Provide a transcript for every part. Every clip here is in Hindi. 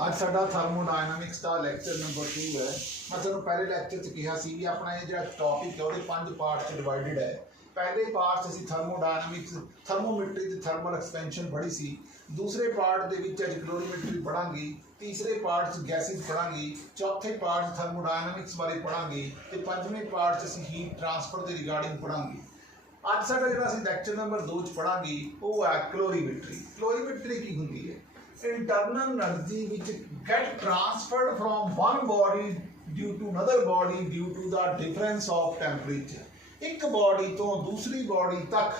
ਅੱਜ ਸਾਡਾ ਥਰਮੋਡਾਇਨਾਮਿਕਸ ਦਾ ਲੈਕਚਰ ਨੰਬਰ 2 ਹੈ। ਮੈਂ ਤੁਹਾਨੂੰ ਪਹਿਲੇ ਲੈਕਚਰ 'ਚ ਕਿਹਾ ਸੀ ਵੀ ਆਪਣਾ ਇਹ ਜਿਹੜਾ ਟੌਪਿਕ ਹੈ ਉਹਦੇ 5 ਪਾਰਟ 'ਚ ਡਿਵਾਈਡਡ ਹੈ। ਪਹਿਲੇ ਪਾਰਟ 'ਚ ਅਸੀਂ ਥਰਮੋਡਾਇਨਾਮਿਕਸ ਥਰਮੋਮੀਟਰੀ ਤੇ ਥਰਮਲ ਐਕਸਪੈਂਸ਼ਨ ਪੜ੍ਹੀ ਸੀ। ਦੂਸਰੇ ਪਾਰਟ ਦੇ ਵਿੱਚ ਅੱਜ ਕਲੋਰੀਮੀਟਰੀ ਪੜ੍ਹਾਂਗੇ। ਤੀਸਰੇ ਪਾਰਟ 'ਚ ਗੈਸਿਸ ਪੜ੍ਹਾਂਗੇ। ਚੌਥੇ ਪਾਰਟ 'ਚ ਥਰਮੋਡਾਇਨਾਮਿਕਸ ਬਾਰੇ ਪੜ੍ਹਾਂਗੇ ਤੇ ਪੰਜਵੇਂ ਪਾਰਟ 'ਚ ਅਸੀਂ ਹੀਟ ਟ੍ਰਾਂਸਫਰ ਦੇ ਰਿਗਾਰਡਿੰਗ ਪੜ੍ਹਾਂਗੇ। ਅੱਜ ਸਾਡਾ ਜਿਹੜਾ ਅਸੀਂ ਲੈਕਚਰ ਨੰਬਰ 2 'ਚ ਪੜ੍ਹਾਂਗੇ ਉਹ ਹੈ ਕਲੋਰੀਮੀਟਰੀ। ਕਲੋਰੀਮੀਟਰੀ ਕੀ ਹੁੰਦੀ ਹੈ? Internal energy which get transferred from one body due to another body due to the difference of temperature। एक body तो दूसरी body तक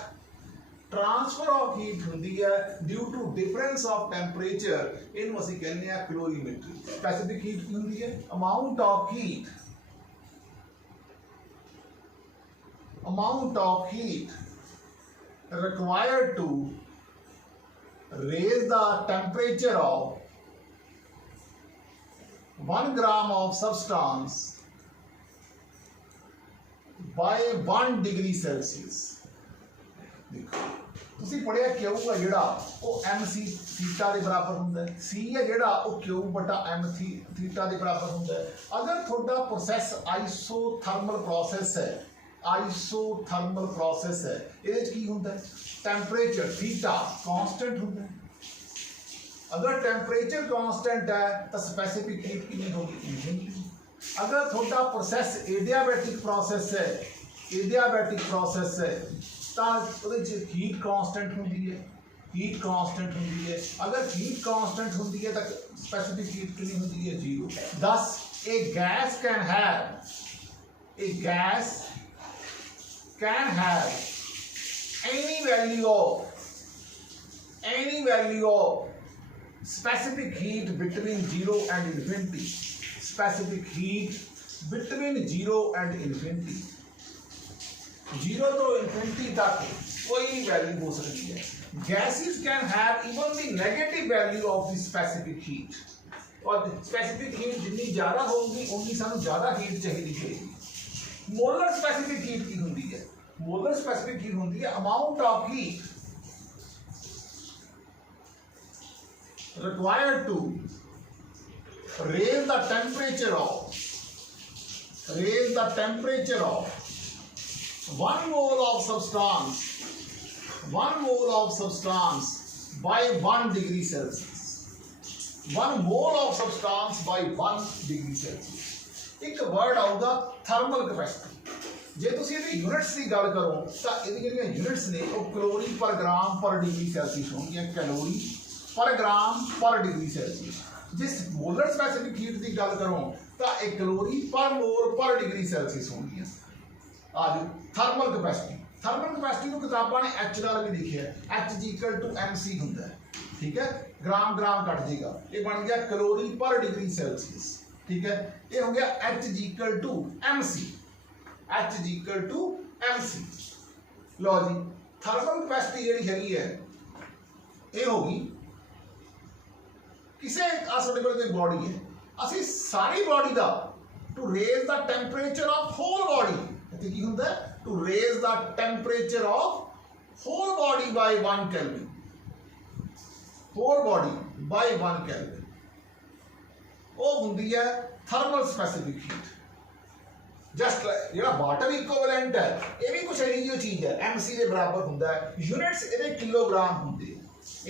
transfer of heat हुंदी है due to difference of temperature। इन्हूं असीं कहने आ calorimetry। Specific heat की हुंदी है? amount of heat required to raise the temperature of 1 gram of substance by 1 degree Celsius। देखो ਤੁਸੀਂ ਪੜਿਆ Q ਹੈ ਜਿਹੜਾ ਉਹ mc ਥੀਟਾ ਦੇ ਬਰਾਬਰ ਹੁੰਦਾ ਹੈ। C ਹੈ ਜਿਹੜਾ ਉਹ Q ਬਟਾ m ਥੀਟਾ ਦੇ ਬਰਾਬਰ ਹੁੰਦਾ ਹੈ। ਅਗਰ ਤੁਹਾਡਾ ਪ੍ਰੋਸੈਸ ਆਈਸੋਥਰਮਲ ਪ੍ਰੋਸੈਸ ਹੈ आइसोथर्मल प्रोसेस है ये की होता है टेंपरेचर थीटा कांस्टेंट होता है। अगर टेंपरेचर कांस्टेंट है तो स्पेसिफिक हीट कितनी होगी? इन्फिनिटी। अगर थोड़ा प्रोसेस एडियाबैटिक प्रोसेस है तो हीट कांस्टेंट होती है अगर हीट कांस्टेंट होती है तो स्पेसिफिक हीट कितनी होती है? 0। thus a gas can have any value of specific heat between 0 and infinity। specific heat between 0 and infinity। 0 तो infinity तक कोई भी वैल्यू हो सकती है। gases can have even the negative value of the specific heat। और specific heat जितनी ज़्यादा होगी उतनी सानू ज़्यादा heat चाहिए होगी। मोलर स्पेसिफिक हीट की होती है? मोलर स्पेसिफिक हीट होती है amount of heat required to raise the temperature of 1 mole of substance by 1 degree Celsius। 1 mole of substance by 1 degree Celsius। एक वर्ड आऊगा थर्मल कैपेसिटी। जे तुसीं इहदी यूनिट्स की गल करो तो इहदी जिहड़ियां यूनिट्स ने वो कैलोरी पर ग्राम पर डिग्री सेल्सियस होंगी। कैलोरी पर ग्राम पर डिग्री सेल्सियस। जिस मोलर स्पेसिफिक हीट की गल करो तो एक कैलोरी पर मोल पर डिग्री सेल्सियस होंगी। आ जाओ थर्मल कैपेसिटी को किताबां ने एच नाल भी लिखिया है। एच इक्वल टू MC हुंदा है। ठीक है, ग्राम कट जाएगा, ये बन गया कैलोरी पर डिग्री सेल्सियस। ठीक है, ये हो गया H इक्वल टू MC। लो जी थर्मल कैपेसिटी जी है ये होगी किसी साडे कोल कोई बॉडी है असी सारी बॉडी का to raise the temperature of whole body इत्थे की हुंदा है to raise the temperature of whole body by 1 kelvin. Whole body by 1 kelvin वो हुंदी है थर्मल स्पेसिफिक हीट। जस्ट ਜਿਹੜਾ ਵਾਟਰ ਇਕੁਇਵਲੈਂਟ ਹੈ ਇਹ ਵੀ ਕੁਝ ਇਹੀ ਜਿਹੀ ਚੀਜ਼ ਹੈ। MC ਦੇ ਬਰਾਬਰ ਹੁੰਦਾ ਹੈ। ਯੂਨਿਟਸ ਇਹਦੇ ਕਿਲੋਗ੍ਰਾਮ ਹੁੰਦੇ ਆ।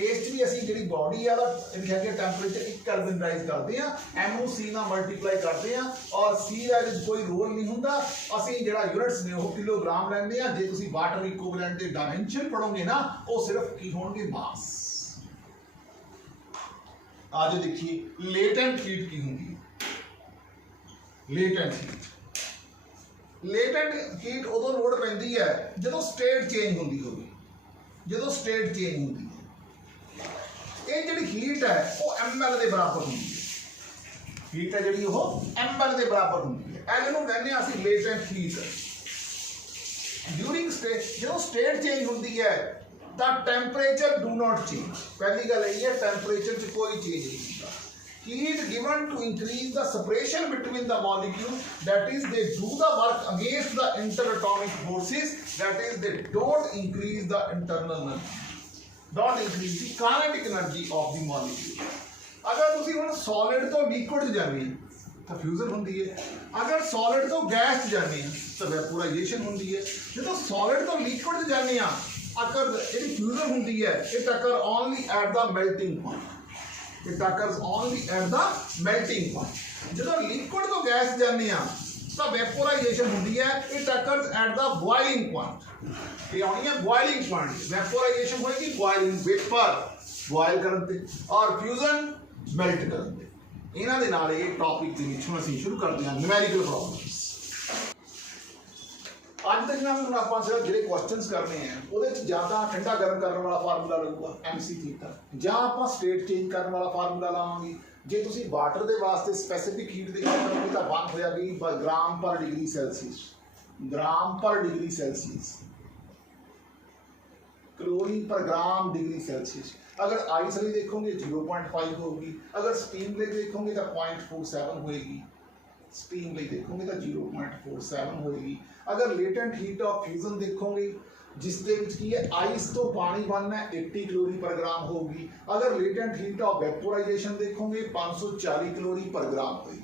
ਇਸ 'ਚ ਵੀ ਅਸੀਂ ਜਿਹੜੀ ਬਾਡੀ ਆ ਦਾ ਇਹਦੀ ਹੈਗੀ ਟੈਂਪਰੇਚਰ 1 ਕੈਲਵਿਨ ਰਾਈਜ਼ ਕਰਦੇ ਆ, MU C ਨਾਲ ਮਲਟੀਪਲਾਈ ਕਰਦੇ ਆ ਔਰ C ਦਾ ਇਹਦੇ 'ਚ ਕੋਈ ਰੋਲ ਨਹੀਂ ਹੁੰਦਾ। ਅਸੀਂ ਜਿਹੜਾ ਯੂਨਿਟਸ ਨੇ ਉਹ ਕਿਲੋਗ੍ਰਾਮ ਲੈਂਦੇ ਆ। ਜੇ ਤੁਸੀਂ ਵਾਟਰ ਇਕੁਇਵਲੈਂਟ ਦੇ ਡਾਇਮੈਂਸ਼ਨ ਪੜੋਗੇ ਨਾ ਉਹ ਸਿਰਫ ਕੀ ਹੋਣਗੇ? ਮਾਸ। आज देखिए लेटेंट हीट की होंगी। लेटेंट हीट उदों लोड़ पैंदी है जो स्टेट चेंज होंदी होगी। ये जिहड़ी हीट है वो ml के बराबर होंदी है। हीट है जिहड़ी वो ml के बराबर होंदी है। इहनूं कहने असीं लेटेंट हीट। ड्यूरिंग स्टेट जो स्टेट चेंज होंदी है the temperature do not change। पहली गल यही है टेंपरेचर च कोई चेंज नहीं होता। heat given to increase the separation between the molecule, that is they do the work against the interatomic forces, that is they don't increase the internal energy, don't increase the kinetic energy of the molecule। अगर तुसी हुण सॉलिड तो लिक्विड च जाने तो फ्यूजन होंदी है, अगर सॉलिड तो गैस च जाने तो वैपोराइजेशन होंदी है। जो सॉलिड तो लिक्विड च जाने अगर जी फ्यूजन होंदी है it occur only at the melting point, it occurs only at the melting point. जो लिक्विड तो गैस जाने तो वैपोराइजेशन होंदी है it occurs at the boiling point. ये आनी है बॉइलिंग पॉइंट, वैपोराइजेशन होगी बॉइलिंग वेपर बॉयल करन ते और फ्यूजन मेल्ट करन ते। इन्हां दे नाल ये टॉपिक दे विच हुण असीं शुरू करते हैं न्यूमेरिकल प्रॉब्लम्स। आज तक ना हम आप जो क्वेश्चनस करने हैं वो ज्यादा ठंडा गर्म करने वाला फार्मूला लगूगा MC थीटा, ਜਾਂ ਆਪਾਂ स्टेट चेंज करने वाला फार्मूला लावांगे। जे तुसी वाटर दे वास्ते स्पेसिफिक हीट दी गल करोगे तो 1 होया भी ग्राम पर डिग्री सेल्सियस, ग्राम पर डिग्री सेल्सियस, कैलोरी पर ग्राम डिग्री सेल्सियस। अगर आइस वाली देखोगे 0.5 होगी, अगर स्टीम वाली देखोगे तो 0.47 होएगी, स्टीम ਲਈ देखोगे तो 0.47 होएगी। अगर लेटेंट हीट ऑफ फ्यूजन देखोगे जिसके विच की है आइस तो पानी बनना 80 कैलोरी पर ग्राम होगी। अगर लेटेंट हीट ऑफ वेपोराइजेशन देखोगे 540 कैलोरी पर ग्राम होगी।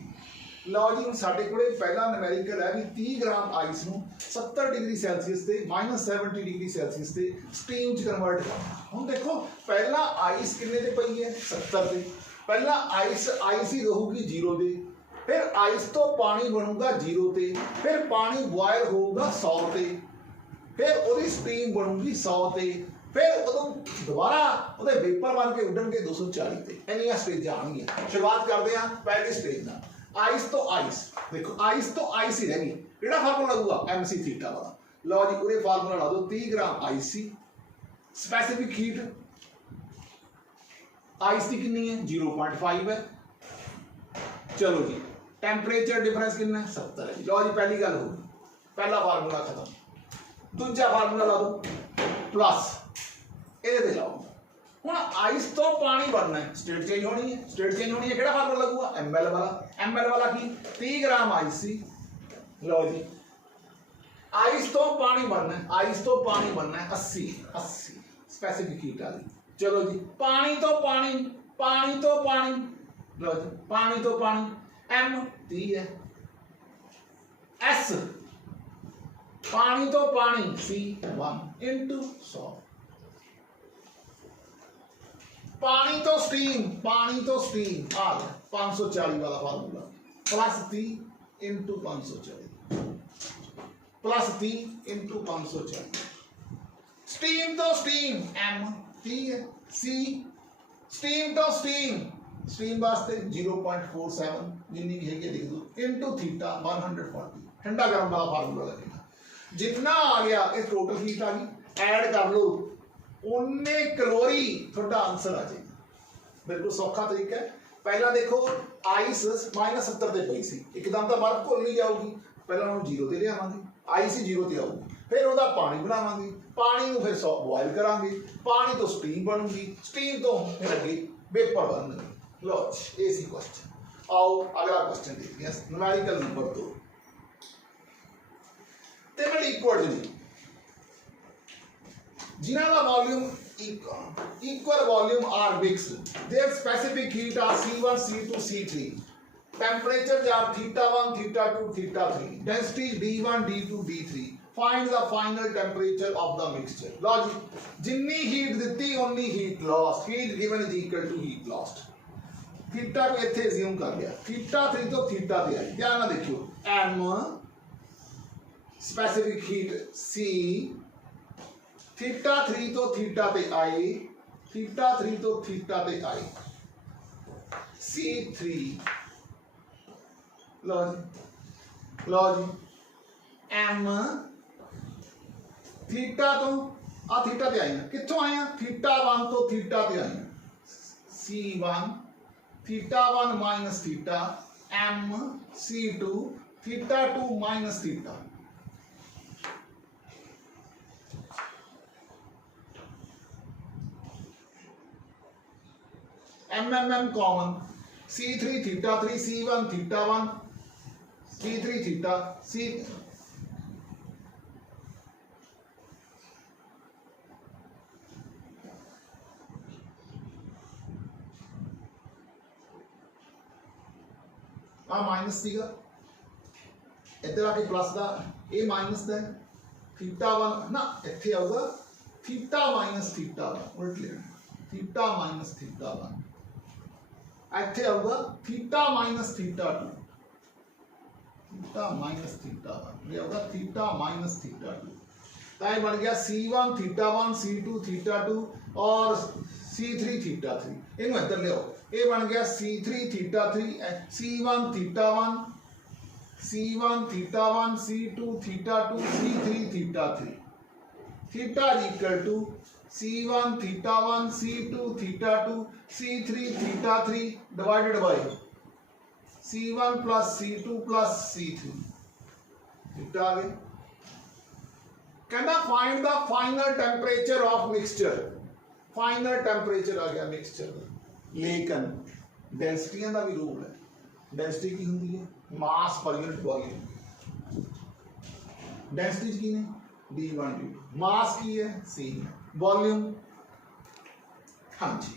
लो जी साडे कोले पहला न्यूमेरिकल है भी 30 ग्राम आइस नूं 70 डिग्री सेल्सियस से -70 डिग्री सेल्सियस से स्टीम च कन्वर्ट करना। हुण देखो पहला आइस किन्ने ते पई है 70 ते, पहला आइस ही रहूगी 0 ते, फिर आइस तो पानी बनूगा 0 ते, फिर पानी बॉयल होगा 100 ते, फिर उसकी स्टीम बनूगी 100 ते, फिर उदों दोबारा उहदे वेपर बन के उड़नगे 240 ते। इन्नियां स्टेजां आउणगियां। शुरुआत करते हैं पहली स्टेज नाल, आइस तो आइस। देखो आइस तो आइस ही रहेगी, किहड़ा फार्मूला लगूगा MC थीटा वाला। लो जी उहदे फार्मूला ला दो 30 ग्राम आइस सी, स्पेसिफिक हीट आइस की कितनी है 0.5 है। चलो जी टेंपरेचर डिफरेंस कितना है 70 है। लो जी पहली गल होगी, पहला फार्मूला खत्म। दूजा फार्मूला ला दो प्लस ये दे लाओ। हुण आइस तो पानी बनना है, स्टेट चेंज होनी है, स्टेट चेंज होनी है किहड़ा फार्मूला लगूगा ML वाला। ML वाला की 30 ग्राम आइस सी। लो जी आइस तो पानी बनना है, आइस तो पानी बनना है 80 स्पेसिफिक हीट वाली। चलो जी पानी तो पानी, पानी तो पानी, लो जी पानी तो पानी M 30 है, S पानी तो पानी C 1 इंटू 100, पानी तो स्टीम आ गया 540 वाला formula plus 30 into 540 plus 30 into 540। Steam तो स्टीम M 30 है, C स्टीम तो स्टीम वास्ते 0.47 जिन्नी भी है लिख दो इंटू थीटा 140। ठंडा गर्म वाला फार्मूला लगेगा, जितना आ गया ये टोटल हीट आ गई, ऐड कर लो उन्ने कैलोरी, थोड़ा आंसर आ जाएगा। बिल्कुल सौखा तरीका है। पहला देखो आइस -70 ते पई सी, एकदम तो बर्फ घुल नहीं जाऊगी, पहला उन्होंने 0 ते लियावांगे, आइस ही 0 ते आऊगी, फिर उसका पानी बनावांगे, पानी को फिर बॉयल करांगे, पानी तो स्टीम बनूगी, स्टीम तो फिर अगे वेपर बनणगे। लो ये सी क्वेश्चन। आओ अगला क्वेश्चन देखते हैं न्यूमेरिकल नंबर 2। तीन लिक्विड जी जिन्हां दा volume equal volume are mixed, their specific heat are C1 C2 C3, temperature are θ1 θ2 θ3, density D1 D2 D3, find the final temperature of the mixture. लो जी जिन्नी हीट दिती उन्नी heat lost, heat given is equal to heat lost. Theta को इत्थे अज्यूम कर लिया, θ3 तो थीटा ते आई, ध्यान नाल देखियो M स्पेसिफिक हीट C, θ3 तो थीटा ते आई, θ3 तो थीटा ते आई, C3 लो जी M थीटा तो आ थीटा ते आई ना, कित्थों आए θ1 तो थीटा ते आई, C1 θ1 minus theta M C2 θ2 minus theta. M common, C3 θ3 C1 θ1 C3 theta C आ माइनस सीगा, इधर आके प्लस का, ये माइनस का थीटा वन ना, इत्थे आऊगा थीटा माइनस थीटा वन, उल्ट लिखना थीटा माइनस थीटा वन, इत्थे आऊगा theta minus theta two, theta minus theta one, ये आऊगा थीटा माइनस थीटा टू। तो ये बन गया C1 theta one, C2 theta to और C3 थीटा थ्री। इन्हें इधर ले आओ, ये बन गया C3 theta three, C1 theta one, C1 theta one, C2 theta two, C3 theta three. Theta is equal to C1 theta one, C2 theta two, C3 theta three divided by C1 plus C2 plus C3। Theta आ गया। कहना find the final temperature of mixture, final temperature आ गया मिक्सचर का। लेकिन डेंसिटियां का भी रूल है, डेंसिटी की होंगी है मास पर यूनिट वॉल्यूम, डेंसिटी की ने d1 d2, मास की है c, वॉल्यूम हाँ जी।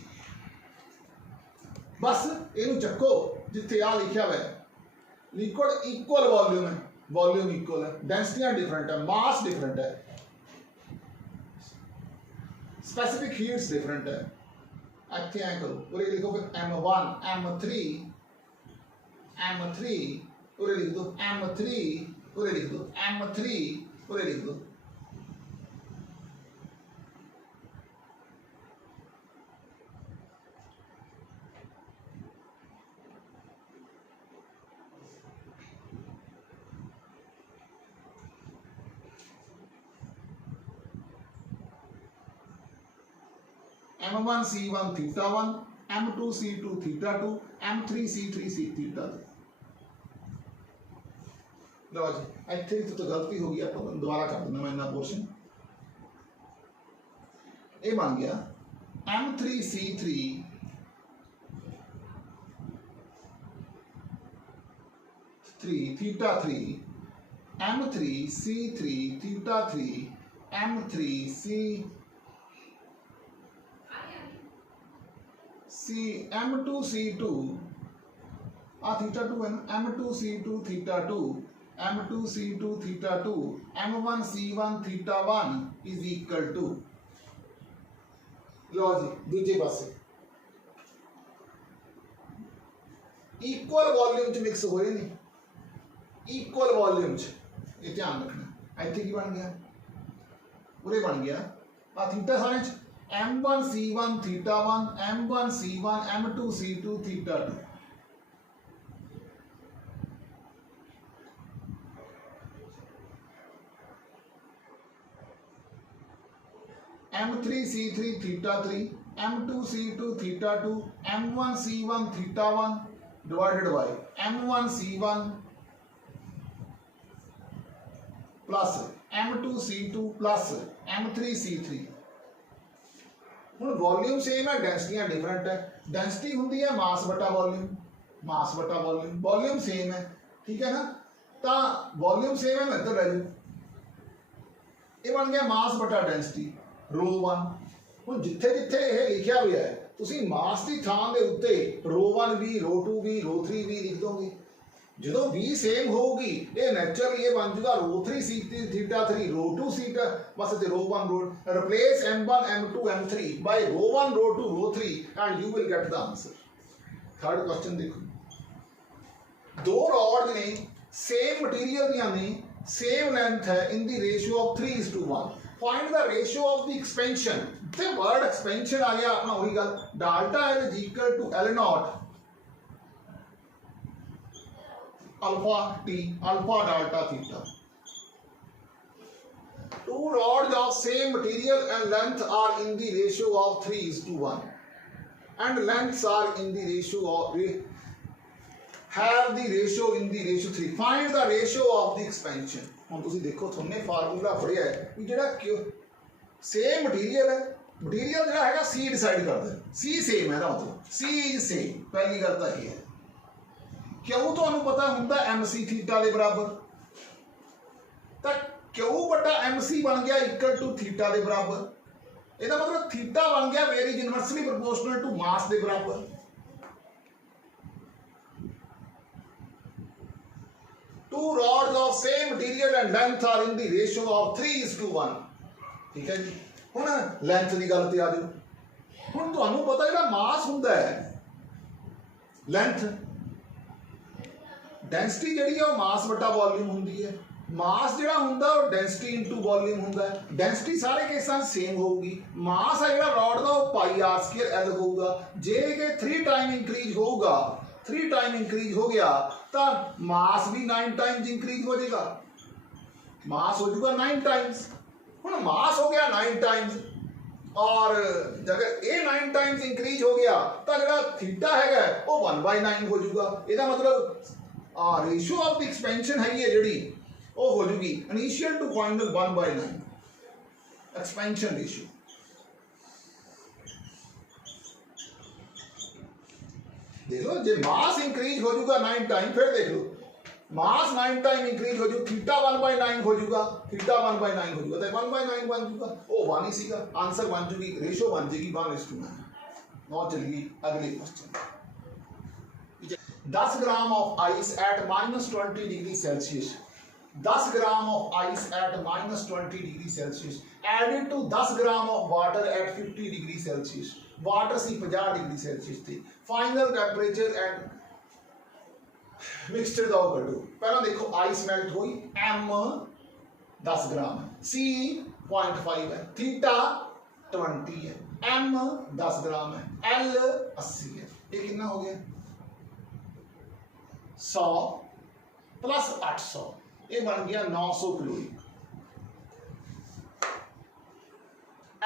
बस इनू चक्को जिथे आ लिखा हुआ है, लिक्विड इक्वल वॉल्यूम है, वॉल्यूम इक्वल है, डेंसिटियां डिफरेंट है, मास डिफरेंट है, स्पेसिफिक हीट्स डिफरेंट है। इतने ऐ करो और ये लिखो फिर M1 M3 M3 और लिख दो M3 और लिख दो M3 और लिख दो M1 C1 theta one, M2 C2 theta two, M3 C3 C theta three. लो जी इतने तो गलती हो गई, आप दोबारा कर देना मैं इतना पोर्शन। ये बन गया M3 C3 theta three, M3 C3 theta three, M3 M2 C2 आ थीटा टू है ना, M2 C2 theta two, M2 C2 theta two, M1 C1 theta one is equal to, लो जी दूजे पासे इक्वल वॉल्यूम च मिक्स होए नहीं, इक्वल वॉल्यूम च, ये ध्यान रखना। इतने की बन गया, पूरे बन गया आ थीटा सारे च M1 C1 theta one, M1 C1, M2 C2 theta two. M3 C3 theta three, M2 C2 theta two, M1 C1 theta one divided by M1 C1 plus M2 C2 plus M3 C3। ਹੁਣ वॉल्यूम सेम है, डेंसिटियां डिफरेंट है। डेंसिटी होंगी है मास बटा वॉल्यूम, मास बटा वॉल्यूम, वॉल्यूम सेम है, ठीक है ना। तो वॉल्यूम सेम है, इधर रह जाओ, ये बन गया मास बटा डेंसिटी रो वन। ਹੁਣ जिथे जिथे ये लिखा हुआ है तुसी मास की थां दे उत्ते रो वन भी, रो टू भी, रो थ्री भी लिख दोगे। जो भी सेम होगी ये नैचुरली ये बन जाएगा rho three C theta three, rho two theta बस rho one rho, replace M1 M2 M3 by rho one rho two rho three and you will get the answer. Third question देखो, दो रॉड ने सेम मटीरियल दियां ने सेम लेंथ है in the ratio of 3:1, find the ratio of the expansion. ते वर्ड एक्सपेंशन आ गया अपना वही गल, delta is equal to L not alpha t alpha delta theta. Two rods of same material and length are in the ratio of 3:1 and lengths are in the ratio of have the ratio in the ratio 3, find the ratio of the expansion। ਹੁਣ ਤੁਸੀਂ ਦੇਖੋ ਤੁਹਾਨੂੰ ਫਾਰਮੂਲਾ ਪੜਿਆ ਹੈ ਵੀ ਜਿਹੜਾ ਸੇਮ ਮਟੀਰੀਅਲ ਹੈ, ਮਟੀਰੀਅਲ ਜਿਹੜਾ ਹੈਗਾ C ਡਿਸਾਈਡ ਕਰਦਾ, C ਸੇਮ ਹੈ ਨਾ, ਮਤਲਬ C इज सेम। पहली गल तो ये है क्यों तो पता होंगे MC थीटा के बराबर, तो क्यों बटा MC बन गया इक्वल टू थीटा के बराबर, ਇਹਦਾ मतलब थीटा बन गया very inversely proportional to mass के बराबर। two rods of same material and length are in the ratio of 3:1। ठीक है जी। हुण लेंथ की गल ते आ जाओ। हुण तुहानूं पता जिहड़ा मास हुंदा है, लेंथ डेंसिटी जिहड़ी है मास बटा वॉल्यूम हुंदी है। मास जिहड़ा हुंदा वो डेंसिटी इंटू वॉल्यूम हुंदा है। डेंसिटी सारे केसां सेम होगी। मास है जिहड़ा रॉड दा वो पाई आर स्क्वायर एल होगा। जे के 3 टाइम इंक्रीज होगा, 3 टाइम इंक्रीज हो गया तो मास भी 9 टाइम्स इंक्रीज हो जाएगा। मास हो जाएगा 9 टाइम्स। हुण मास हो गया 9 टाइम्स और अगर ये 9 टाइम्स इंक्रीज हो गया तो जो थीटा है वो 1/9 हो जाएगा। इसका मतलब रेशियो ऑफ द एक्सपेंशन है जी वो हो जाएगी initial to final 1/9 expansion ratio. देख लो जो मास इंक्रीज हो जाएगा 9 टाइम, फिर देख लो मास 9 टाइम इंक्रीज हो जाएगा, थीटा 1/9 हो जाएगा, थीटा 1/9 हो जाएगा तो 1/9 बन जाएगा। वो 1 ही सीगा, आंसर बन जाएगी, रेशियो बन जाएगी 1:9। और चलिए अगले क्वेश्चन। 10 gram of ice at -20 degree Celsius, 10 gram of ice at -20 degree Celsius added to 10 gram of water at 50 degree Celsius. Water सी 50 डिग्री सेल्सियस थी। फाइनल टेम्परेचर एट मिक्सचर का कटो। पहला देखो आइस मेल्ट हुई, एम 10 ग्राम है, सी 0.5 है, थीटा 20 है, एम 10 ग्राम है, एल 80 है। ये कितना हो गया 100 प्लस 800, ये बन गया 900 कैलोरी।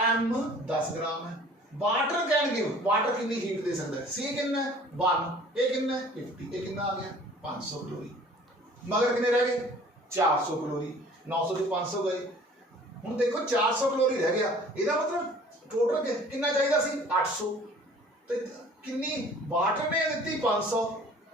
एम 10 ग्राम है। वाटर कैन गिव, वाटर कितनी हीट दे सकता है, सी कितना है 1, ये कितना है 50, ये कितना आ गया 500 कैलोरी। मगर कितने रह गए 400 कैलोरी। 900 से 500 गए। हुण देखो 400 कैलोरी रह गया, ਇਹਦਾ मतलब टोटल कितना चाहिए सी 800 तो कितनी वाटर ने दी 500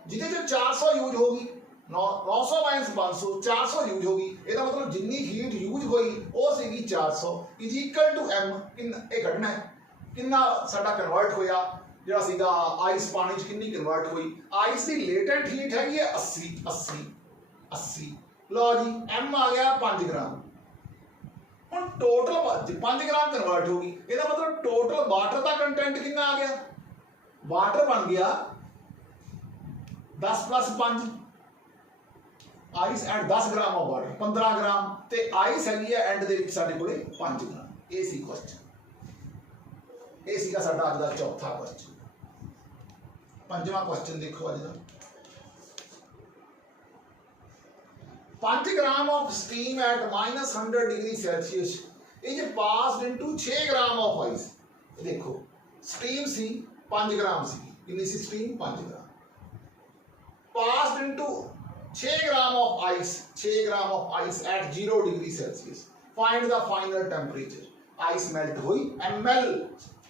जिहदे चों 400 यूज होगी। 900 माइनस 500 400 यूज होगी। ਇਹਦਾ मतलब जिन्नी हीट यूज हुई वो सीगी 400 इज इक्वल टू एम कितना ये कढ़ना है कितना साडा कन्वर्ट होया ਜਿਹੜਾ ਸੀਗਾ आइस पानी च कितनी कन्वर्ट हुई। आइस की लेटेंट हीट हैगी है 80। लो जी एम आ गया 5 ग्राम। हुण टोटल 5 ग्राम कन्वर्ट होगी, ਇਹਦਾ मतलब टोटल वाटर का कंटेंट कितना आ गया, वाटर बन गया 10 + 5, ice eight 10 gram of water 15 ग्राम ते आइस हैगी है एंड दे विच साडे कोले 5 ग्राम। ये सी क्वेश्चन, ये सीगा साडा अज दा चौथा क्वेश्चन। पंजवां क्वेश्चन देखो अज दा। 5 gram of steam at -100 degree Celsius is passed into 6 gram of ice. देखो स्टीम सी 5 ग्राम सी, कितनी सी steam 5 gram, passed into 6 gram of ice, 6 gram of ice at 0 degree Celsius. Find the final temperature. Ice melt हुई ml,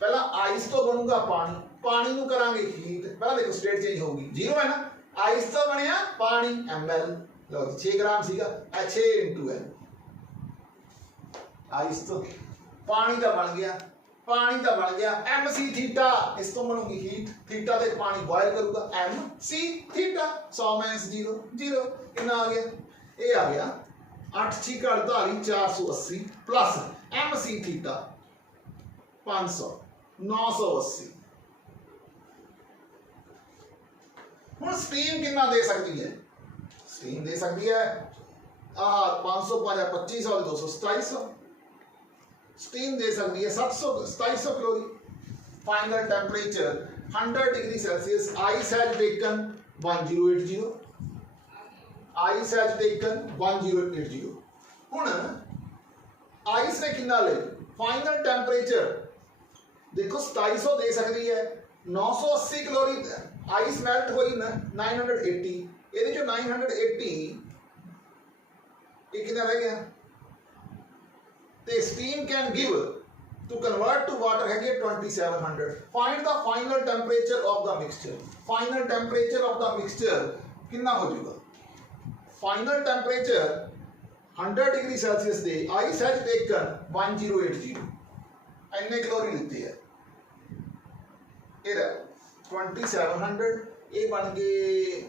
पहला आइस तो बनूगा पानी, पानी नू करांगे हीट। पहला देखो स्टेट चेंज होगी, 0 है ना, आइस तो बनया पानी ml। लो 6 ग्राम सीगा 6 × L, आइस तो पानी का बन गया, पानी का बन गया mc थीटा, इस तो बनूगी हीट, थीटा से पानी बॉयल करूंगा mc थीटा। 100 - 0 0 कितना आ गया, ये आ गया 8 × 6 = 48 480 प्लस mc थीटा 500 980। हुण स्टीम कितना दे सकती है, स्टीम दे सकती है 500 × 25 और 200 2700। स्टीम दे सकती है 700 2700 calorie. Final temperature 100 degree Celsius. Ice has taken 1080, ice has taken 1080। हुण आइस ने कितना ले, फाइनल टेम्परेचर देखो 2700 दे सकती है, 980 कैलोरी आइस मेल्ट हुई ना 980, ये जो 980 ये कितना रह गया, तो steam can give to convert to water है 2700। Find the final temperature of the mixture. Final temperature of the mixture कितना हो जाएगा, final temperature 100 degree Celsius the ice has taken 1080, इतने कैलोरी लेती है, ये 2700, ये बन गए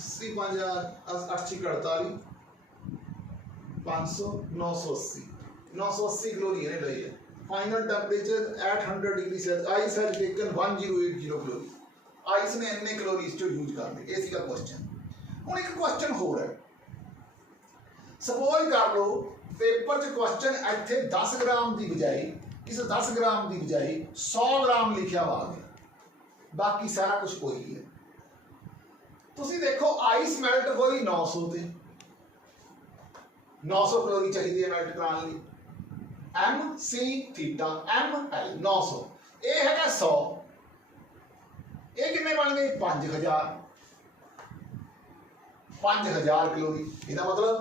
80 80 48 500 980 980 कैलोरी ने ली है। Final temperature eight 100 degree Celsius, ice has taken 1080 calorie, ice ने इन्ने कैलोरीज जो यूज कर ली। ये सीगा क्वेश्चन। हुण एक क्वेश्चन होर है, सपोज कर लो पेपर च क्वेश्चन इत्थे 10 ग्राम की बजाय, इस 10 ग्राम की बजाय 100 ग्राम लिखा हुआ आ गया, बाकी सारा कुछ कोई है। तुसी देखो आइस मेल्ट होई 900 ते, 900 कैलोरी चाहिए मेल्ट कराने लिए, M C theta M L 900, ये है 100, ये कितने बन गए 5000 कैलोरी। इसका मतलब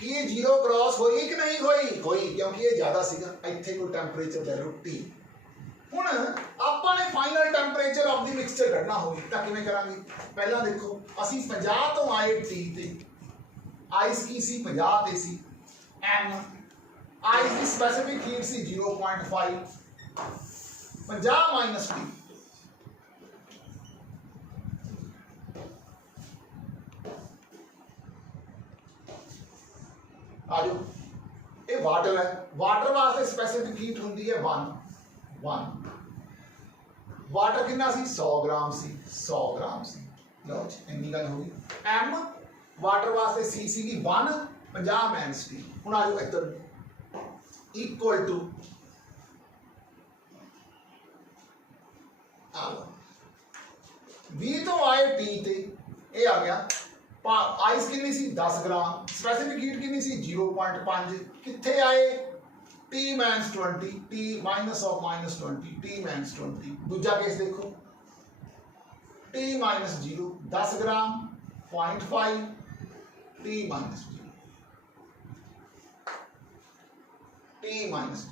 कि ये जीरो क्रॉस हुई कि नहीं हुई, क्योंकि ये ज्यादा सीगा। इत्थे कोई टेंपरेचर वैल्यू टी। हुण आपां ने final temperature of the mixture कढना होगी तां किवें करांगे? पहला देखो असीं 50 तो आए टी ते, आइस की सी 50 ते सी, एम आइस की स्पेसिफिक हीट सी 0.5, 50 माइनस टी, आजो ये वाटर है, वाटर वास्ते स्पेसिफिक हीट होंदी है 1 वाटर कितना सी 100 ग्राम सी, 100 ग्राम सी, लो जी इन्नी गल होगी। एम वाटर वास्ते सी सी की 1 50 माइनस टी। हुण आ जाओ इधर इक्वल टू 20 तो आए टी ते, ये आ गया आइस कितनी सी 10 ग्राम, स्पेसिफिक हीट कितनी सी 0.5, कितने आए T minus 20, T minus of minus 20, T minus 20। दूजा केस देखो टी माइनस 0, 10 ग्राम 0.5, टी माइनस 0, टी माइनस 0।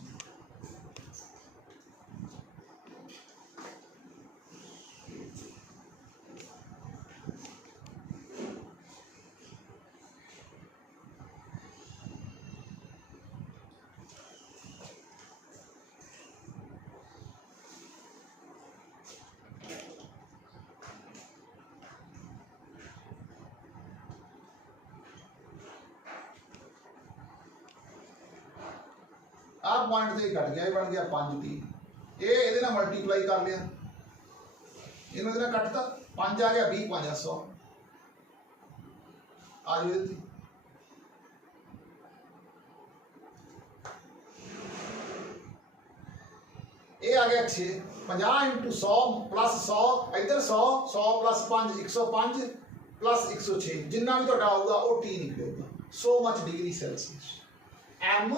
आ पॉइंट से घट गया, बन गया 5t, ये मल्टीप्लाई कर लिया, इन्होंने कटता 5 आ गया 20 500 आ जाए। ये आ गया 6, 50 इंटू 100 प्लस 100, इधर 100 100 प्लस 5 105 प्लस 106, जिन्ना भी तो आऊगा वो टी निकलेगा, so much degree Celsius. M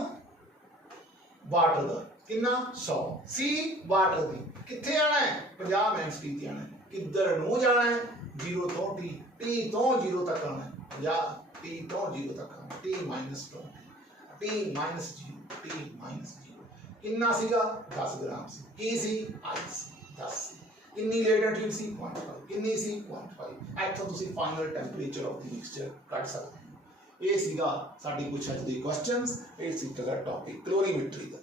water का कितना 100, सी वाटर की कितने आना है 50 माइनस टी ते आना है, किधर नू जाना है 0 तो टी, टी तो 0 तक आना है, 50 टी तो 0 तक आना, T minus 20, T minus 0, T minus 0, कितना सीगा 10 ग्राम सी, की सी आइस 10 सी, कितनी लेटेंट हीट सी 0.5, कितनी सी 0.5। इत्थों तुसीं final temperature of the mixture कढ सकते हो। ये सीगा साडी कुछ अज दे क्वेश्चंस, ये सी टॉपिक क्लोरीमेट्री का।